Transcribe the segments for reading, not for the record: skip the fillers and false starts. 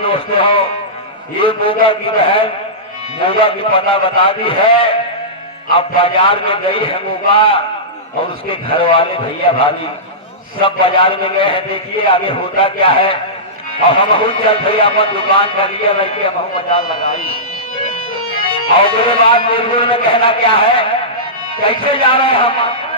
दोस्तों ये मूंगा की बहन मूंगा की पता बता दी है। अब बाजार में गई है मूंगा और उसके घर वाले भैया भाभी सब बाजार में गए हैं। देखिए आगे होता क्या है। और हम चल भैया अपन दुकान कर लिया लड़के हम बाजार लगाई। और उसके बाद निर्गुण में कहना क्या है, कैसे जा रहे हैं हम।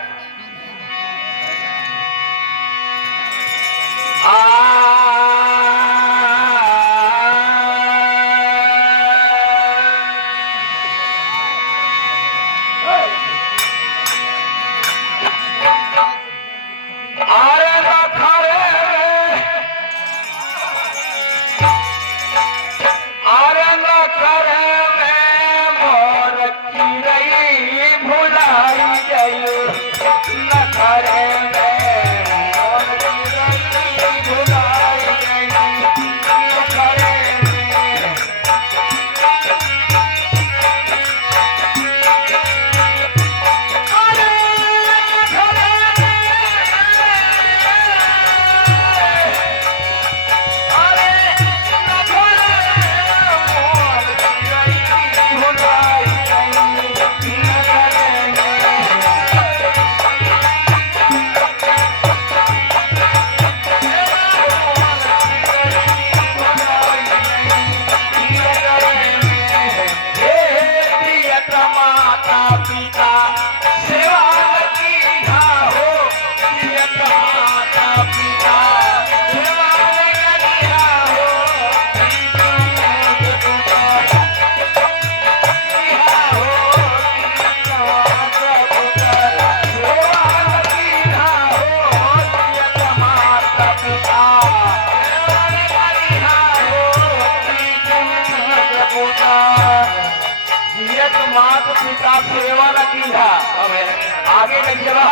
माता पिता सेवा न की आगे नहीं चला।